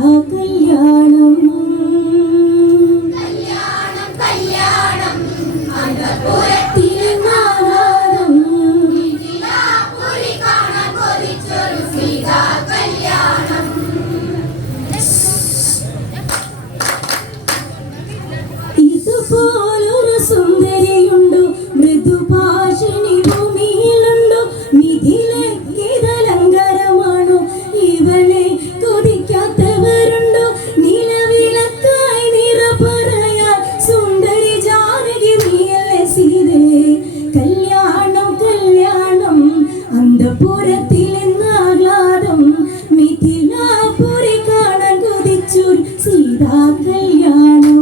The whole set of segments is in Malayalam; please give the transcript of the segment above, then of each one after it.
കല്യാണം ഇതുപോലൊരു സുന്ദരിയുണ്ടോ മൃദുഭാഷിണി ഭൂമിയിലുണ്ടോ മിഥിലങ്കരമാണോ ഇവളെ കൊതിക്കാത്തവരുണ്ടോ നിലവിളക്കായി നിറ പറയാൻ സുന്ദരി ജാനകി നീയല്ലേ സീതേ കല്യാണം കല്യാണം അന്തപുരത്തിലെന്നാഹ്ലാദം മിഥിലാപുരി കാണാൻ കൊതിച്ചു സീതാ കല്യാണം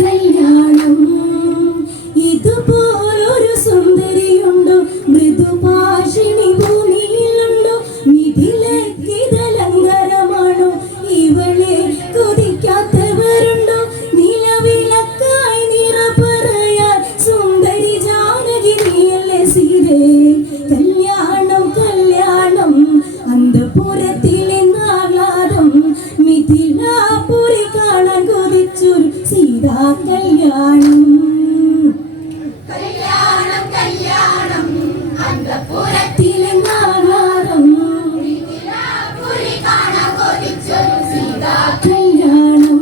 കല്യാണം ഇതുപോലൊരു സുന്ദരിയുണ്ടോ മൃദുഭാഷിണി ഭൂമിയിലുണ്ടോ മിഥിലങ്കരമാണോ ഇവളെ കൊതിക്കാത്തവരുണ്ടോ നിലവിളക്കായി നിറ പറയാൻ സുന്ദരി ജാനകി നീയല്ലേ സീതേ കല്യാണം കല്യാണം അന്തപുരത്തിലെന്നാഹ്ലാദം മിഥിലാപുരി കാണാൻ കൊതിച്ചു സീതാ കല്യാണം കല്യാണം കല്യാണം അന്തപുരത്തിലെന്നാഹ്ലാദം മിഥിലാപുരി കാണാൻ കൊതിച്ചു സീതാ കല്യാണം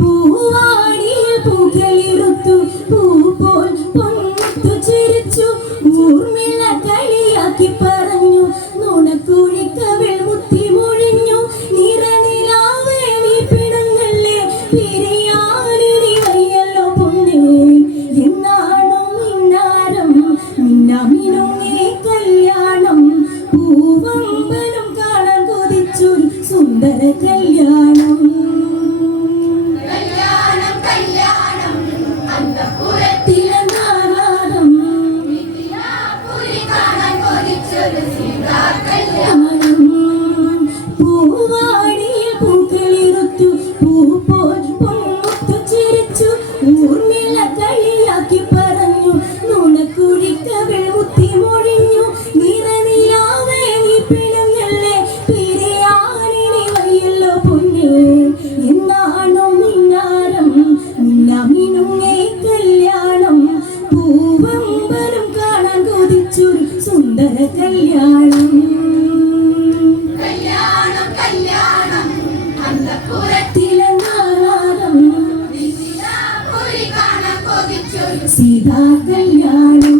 പൂവാടിയിൽ പൂക്കളിറുത്തു പൂപോൽ പൊന്മുത്തു ചിരിച്ചു ഊർമിള കളിയാക്കി പറഞ്ഞു നുണക്കുഴിക്കവിൾ മുത്തി മൊഴിഞ്ഞു നിറനിലാവേ നീ പിണങ്ങല്ലേ പിരിയാനിനി വയ്യല്ലോ പൊന്നേ എന്നാണോ മിന്നാരം മിന്നാമിനുങ്ങേ കല്യാണം പൂവമ്പനും കാണാൻ കൊതിച്ചു സുന്ദര കല്യാണം കല്യാണം കല്യാണം അന്തപുരത്തിലെന്നാഹ്ലാദം മിഥിലാപുരി കാണാൻ കൊതിച്ചു സീതാ കല്യാണം പൂവാടിയിൽ പൂക്കളിറുത്തു പൂപോൽ പൊന്മുത്തു ചിരിച്ചു ഊർമിള കളിയാക്കി പറഞ്ഞു നുണക്കുഴിക്കവിൾ മുത്തി മൊഴിഞ്ഞു നിറനിലാവേ നീ പിണങ്ങല്ലേ പിരിയാനിനി വയ്യല്ലോ പൊന്നേ എന്നാണോ മിന്നാരം മിന്നാമിനുങ്ങേ കല്യാണം പൂവമ്പനും കാണാൻ കൊതിച്ചു സുന്ദര കല്യാണം കല്യാണം കല്യാണം അന്തപുരത്തിലെന്നാഹ്ലാദം മിഥിലാപുരി കാണാൻ കൊതിച്ചു സീതാ കല്യാണം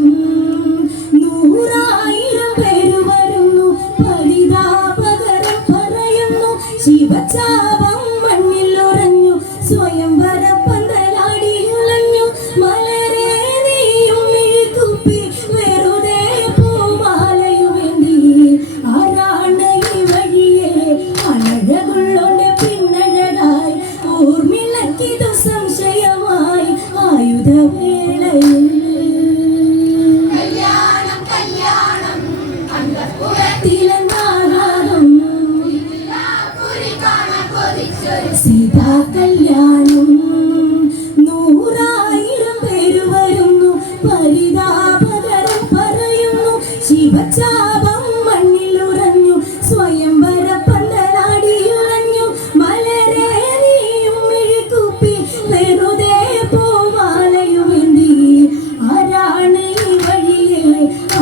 നൂറായിരം പേര് വരുന്നു പരിതാപകരം പറയുന്നു ശിവചാപം മണ്ണിൽ ഉറഞ്ഞു സ്വയംവര പന്തലാടിയുലഞ്ഞു മലരേ നീയും മിഴിക്കുപ്പി വെറുതെ പൂമാലയുവേണ്ടി ആരാണ് ഈ വഴിയെ അഴകുള്ളോന്റെ പിന്നഴകായി ഊർമിളക്കിതു സംശയമായി ആയുധവേളയിൽ കല്യാണം കല്യാണം അന്തപുരത്തിൽ തിലനാദം മിഥിലാപുരി കാണാൻ കൊതിച്ചു സീതാ കല്യാണം നൂറായിരം പേര് വരുന്നു പരിതാപകരം പറയുന്നു ശിവചാപം മണ്ണിൽ ഉറഞ്ഞു സ്വയംവര പന്തലാടിയുലഞ്ഞു മലരേ നീയും മിഴിക്കുപ്പി വെറുതെ പൂമാലയുവേണ്ടി ആരാണ് ഈ വഴിയെ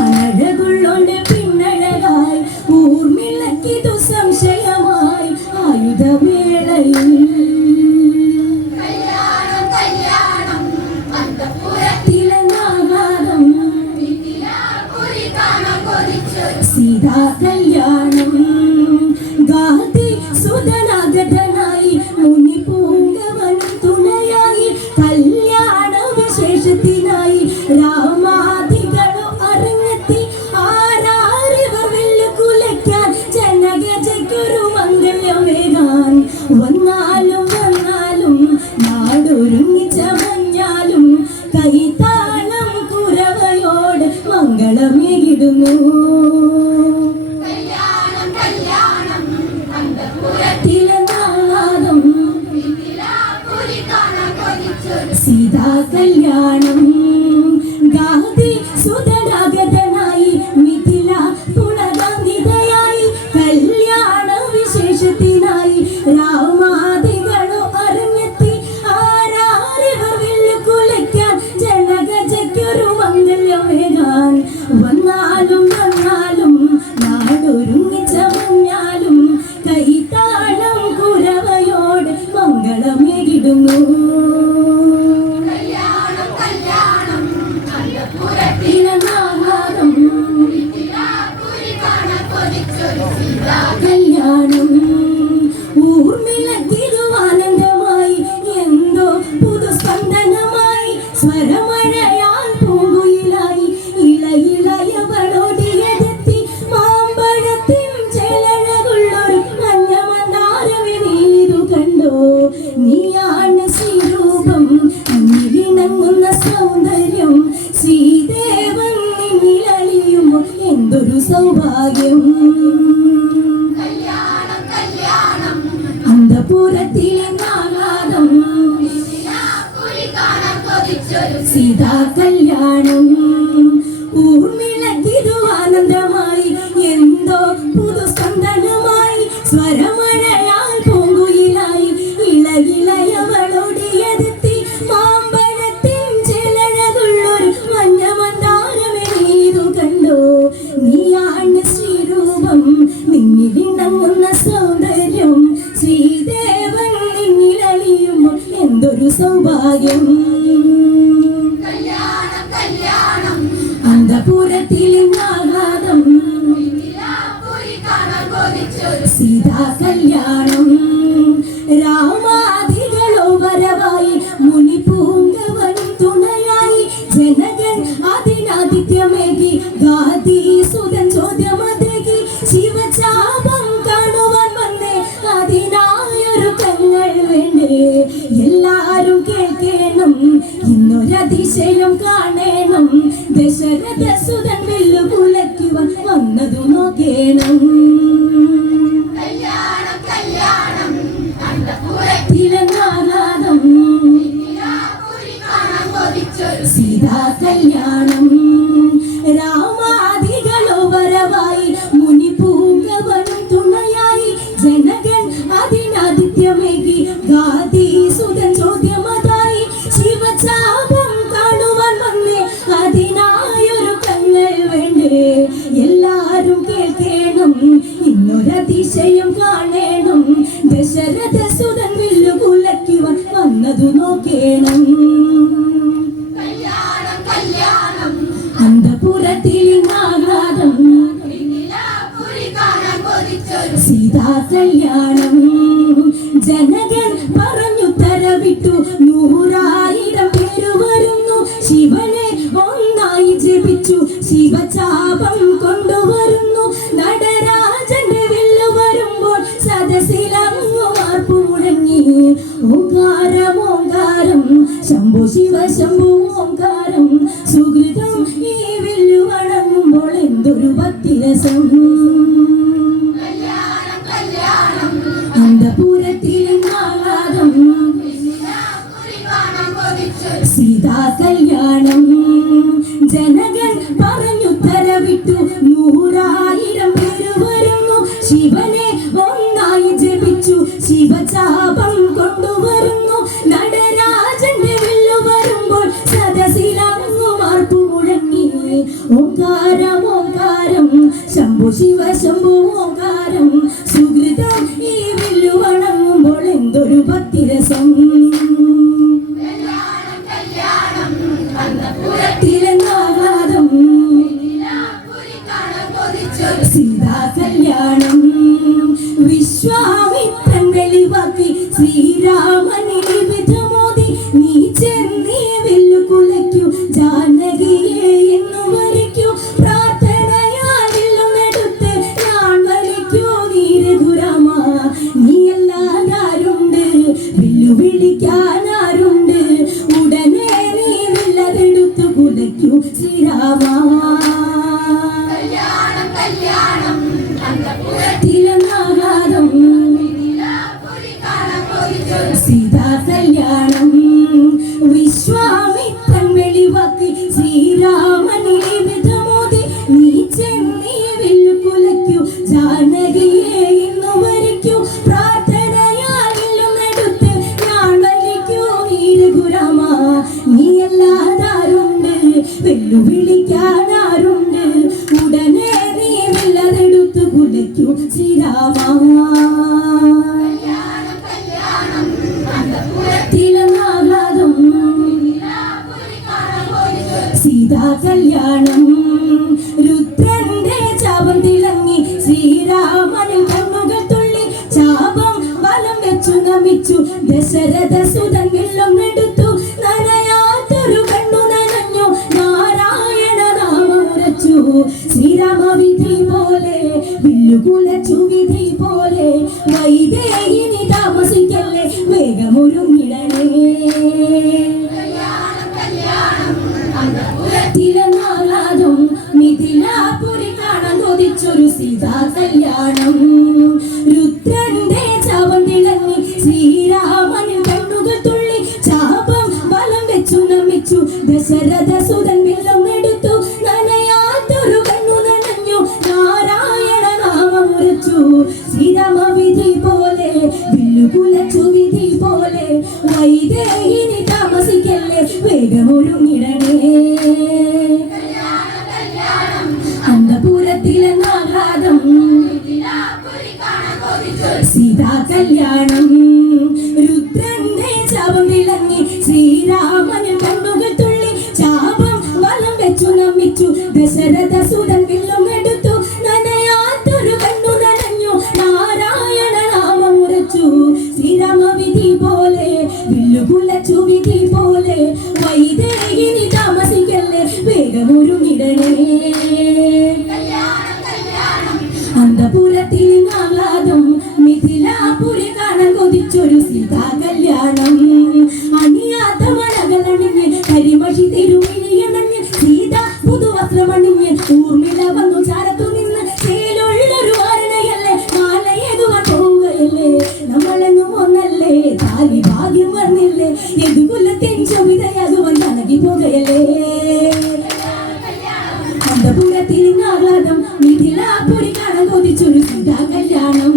അഴകുള്ളോന്റെ പിന്നഴകായി ഊർമിളക്കിതു സംശയമായി ആയുധവേളയിൽ കല്യാണം കല്യാണം അന്തപുരത്തിൽ തിലനാദം മിഥിലാപുരി കാണാൻ കൊതിച്ചു സീതാ കല്യാണം ഗാതി സുതനാഗതനായി മുനി പൂങ്കവനും തുണയായി കല്യാണ വിശേഷത്തിനായി രാമാദികളോ അരങ്ങെത്തി ആരാരിവർ വെല്ലുകുലയ്ക്കാൻ ജനഗജയ്ക്കൊരു മംഗല്യമേകാൻ വന്നാലും വന്നാലും നാടൊരുങ്ങി ചമഞ്ഞാലും കൈതാളം കുരവയോട് മംഗളമേകിടുന്നു കല്യാണം കല്യാണം അന്തപുരത്തിൽ തിലനാദം മിഥിലാപുരി കാണാൻ കൊതിച്ചു സീതാ എന്തൊരു സൗഭാഗ്യം കല്യാണം കല്യാണം അന്തപുരത്തിലെ നാഗാതം കുരി കാണാൻ കൊതിച്ചൊരു സീതാ കല്യാണം ഊർമിളക്കിതു ആനന്ദമായി എന്തോ പുതുസ്പന്ദനമായി സ്വരമഴയാൽ പൂങ്കുയിലായി ഇളയിളയവളൊടിയെത്തി മാമ്പഴത്തിൻ ചെലഴകുള്ളൊരു മഞ്ഞ മന്ദാരമേ നീതു കണ്ടോ നീയാണ് ശ്രീരൂപം നിന്നിലിണങ്ങുന്ന സൗന്ദര്യം ശ്രീദേവൻ നിന്നിലലിയുമ്പോൾ എന്തൊരു സൗഭാഗ്യം കല്യാണം കല്യാണം അന്തപുരത്തിലെ നാഗാതം കുരി കാണാൻ കൊതിച്ചൊരു സീതാ കല്യാണം രാമാദികളോ വരവായി മുനി പൂങ്കവനും തുണയായി ജനകൻ അതിനാദിത്യമേകി ഗാദി സുതൻ ചോദ്യമതേകി ശിവചാപം കാണുവാൻ വന്നേ അതിനായൊരു പെങ്ങൾ വേണ്ടേ എല്ലാരും കേൾക്കണം ഇന്നൊരതിശയം കാണണം ദശരഥ സുതൻ വില്ലു കുലയ്ക്കുവാൻ വന്നതു നോക്കേണം കല്യാണം കല്യാണം അന്തപുരത്തിൽ തിലനാദം കുരി കാണാൻ കൊതിച്ചൊരു സീതാ കല്യാണം രാമാദികളോ വരവായി മുനി പൂങ്കവനും തുണയായി ജനകൻ അതിനാദിത്യമേകി ഗാദി സുതൻ ചോദ്യമതായി ശിവചാപം കാണുവാൻ വന്നേ അതിനായൊരു കങ്ങൾ വേണ്ടേ എല്ലാരും കേൾക്കണം ഇന്നൊരതിശയം കാണണം ദശരഥ സുതൻ വില്ലു കുലയ്ക്കുവാൻ വന്നതു നോക്കേണം കല്യാണം കല്യാണം അന്തപുരത്തിലെ നാഗാതം കുരി കാണാൻ കൊതിച്ചൊരു സീതാ കല്യാണം ജനകൻ പറഞ്ഞുത്തരവിട്ടു 100,000 പേര് വരുന്നു ശിവനെ ഒന്നായി ജപിച്ചു ശിവചാപം കൊണ്ടുവരുന്നു നടരാജന്റെ വില്ലു വരുമ്പോൾ സദസ്സിലങ്ങു മാർപ്പു മുഴങ്ങി ഓങ്കാരം ഓങ്കാരം ശംഭു ശിവ ശംഭു ഓങ്കാരം സുഹൃതം ഈ വില്ലു വണങ്ങുമ്പോൾ എന്തൊരു ഭക്തിരസം കല്യാണം കല്യാണം അന്തപുരത്തിലെ നാഗാതം കുരി കാണാൻ കൊതിച്ചൊരു സീതാ കല്യാണം ജനകൻ പറഞ്ഞുത്തരവിട്ടു 100,000 പേര് വരുന്നു ശിവനെ ഒന്നായി ജപിച്ചു ശിവചാപം കൊണ്ടുവരുന്നു നടരാജന്റെ വില്ലു വരുമ്പോൾ സദസ്സിലങ്ങു മാർപ്പു മുഴങ്ങി ഓങ്കാരം ഓങ്കാരം ശംഭു ശിവ ശംഭു ഓങ്കാരം സുഹൃതം ഈ വില്ലു വണങ്ങുമ്പോൾ എന്തൊരു ഭക്തിരസം കല്യാണം കല്യാണം അന്തപുരത്തിൽ തിലനാദം കുരി കാണാൻ കൊതിച്ചൊരു സീതാ കല്യാണം വിശ്വാമിത്രൻ വെളിവാക്കി ശ്രീരാമനെ വിധമോദി നീ ചെന്നീ വില്ലു കുലയ്ക്കു ജാനകിയെ എന്നു വരിക്കൂ പ്രാർത്ഥനയാടില്ലെടുത്ത് ഞാൻ വരിക്കൂ നീ രഘുരാമ നീ അല്ലാതാരുണ്ട് വില്ലു വിളിക്കാനാരുണ്ട് ഉടനെ നീ വില്ലതെടുത്തു കുലയ്ക്കൂ ശ്രീരാമ കല്യാണം കല്യാണം അന്തപുരത്തിൽ തിലനാദം കുരി കാണാൻ കൊതിച്ചൊരു സീതാ കല്യാണം വിശ്വാമിത്രൻ വെളിവാക്കി ശ്രീരാമനെ വിധമോദി നീ ചെന്നീ വില്ലു കുലയ്ക്കു ജാനകിയെ ഇന്നു വരിക്കൂ പ്രാർത്ഥനയായില്ലെടുത്ത് ഞാൻ വരിക്കൂ നീ രഘുരാമ നീ അല്ലാതാരുണ്ട് വെല്ലു വിളിക്കാനാരുണ്ട് ഉടനെ നീ വില്ലതെടുത്തു കുലയ്ക്കൂ ശ്രീരാമ കല്യാണം കല്യാണം അന്തപുരത്തിൽ തിലനാദം കുരി കാണാൻ കൊതിച്ചൊരു സീതാ കല്യാണം രുദ്രന്റെ ചാപം തിളങ്ങി ശ്രീരാമനിൽ കണ്ണുകൾ തുള്ളി ചാപം വലം വെച്ചു നമിച്ചു ദശരഥ സുതൻ വില്ലും എടുത്തു നനയാത്തൊരു കണ്ണു നനഞ്ഞു നാരായണ നാമമുരച്ചു ശ്രീരാമവിധി പോലെ വില്ലുകുലച്ചു വിധി പോലെ വൈദേഹിനി താമസിക്കല്ലേ വേഗമൊരുങ്ങിടണേ കല്യാണം കല്യാണം അന്തപുരത്തിൽ തിലനാദം മിഥിലാപുരി കാണാൻ കൊതിച്ചൊരു സീതാ കല്യാണം രുദ്രന്റെ ചാപം തിളങ്ങി ശ്രീരാമനിൽ കണ്ണുകൾ തുള്ളി ചാപം വലം വെച്ചു നമിച്ചു ദശരഥ സുതൻ വില്ലും എടുത്തു നനയാത്തൊരു കണ്ണു നനഞ്ഞു നാരായണ നാമം ഉരച്ചു ശ്രീരാമ വിധി പോലെ വില്ലുകുലച്ചു വിധി പോലെ വൈദേഹിനി താമസിക്കല്ലേ വേഗമൊരുങ്ങിടണേ അന്തപുരത്തിലെന്നാഹ്ലാദം സീതാ കല്യാണം രുദ്രന്റെ ചാപം തിളങ്ങി ശ്രീരാമനിൽ കണ്ണുകൾ തുള്ളി ചാപം വലം വെച്ചു നമിച്ചു ദശരഥ സുതൻ വില്ലും എടുത്തു നനയാത്തൊരു കണ്ണു നനഞ്ഞു നാരായണ നാമം ഉരച്ചു ശ്രീരാമ വിധി പോലെ വില്ലുകുലച്ചു വിധി പോലെ വൈദേഹിനി താമസിക്കല്ലേ വേഗമൊരുങ്ങിടണേ അന്തപുരത്തിൽ ആഹ്ലാദം മിഥിലാപുരി കാണാൻ കൊതിച്ചൊരു സീതാ കല്യാണം അണിയാത്ത മഴകളണിഞ്ഞ് കരിമഷി തിരുമിഴിയണഞ്ഞ് സീത പുതുവസ്ത്രമണിഞ്ഞ് ഊർമിള വന്നു ചാരത്തു നിന്ന് ചേലുള്ളൊരു വാരണയല്ലേ മാലയേകുവാൻ പോവുകയല്ലേ നമ്മളെന്നും ഒന്നല്ലേ താലി ഭാഗ്യം വന്നില്ലേ എതുകുലത്തിൻ ചുമിതയാകുവാൻ തണകി പോകുകയല്ലേ അന്തപുരത്തിൽ ആഹ്ലാദം മിഥിലാപുരി കാണാൻ കൊതിച്ചൊരു സീതാ കല്യാണം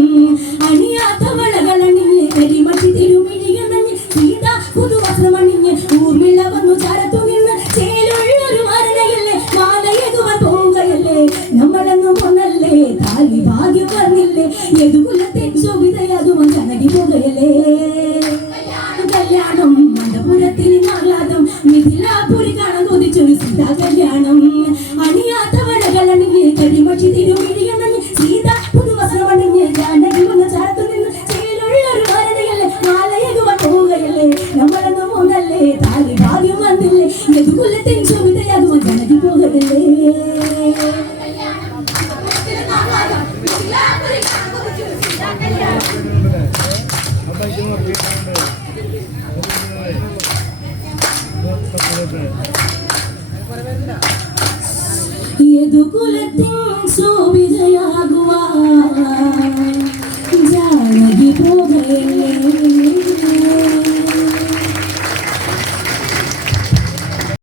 അണിയാത്ത വളകളണിഞ്ഞ് കരിമഷി തിരുമിഴിയണഞ്ഞ് സീത പുതുവസ്ത്രമണിഞ്ഞ് ഊർമിള വന്നു ചാരത്തു നിന്ന് ചേലുള്ളൊരു വാരണയല്ലേ മാലയേകുവാൻ പോവുകയല്ലേ നമ്മളെന്നും ഒന്നല്ലേ താലി ഭാഗ്യം വന്നില്ലേ എതുകുലത്തിൻ ശോഭിതയാകുവാൻ തണകി പോകുകയല്ലേ കല്യാണം അന്തപുരത്തിൽ ആഹ്ലാദം മിഥിലാപുരി കാണാൻ കൊതിച്ചൊരു സീതാ കല്യാണം അണിയാത്ത വഴകളണിഞ്ഞ് കരിമഷി തിരുമിഴിയണഞ്ഞ് സീത പുതുവസ്ത്രമണിഞ്ഞ് ജാനകി വന്ന ചാരത്തു നിന്ന് ചേലുള്ളൊരു വാരണയല്ലേ മാലയേകുവാൻ പോവുകയല്ലേ നമ്മളെന്നും ഒന്നല്ലേ താലി ഭാഗ്യം വന്നില്ലേ എതുകുലത്തിൻ ശോഭിതയാകുവാൻ ജനകി പോകുകയല്ലേ യദുകുലത്തിൻ ശോഭിതയാകുവാൻ ജാനകി പോകുകയല്ലേ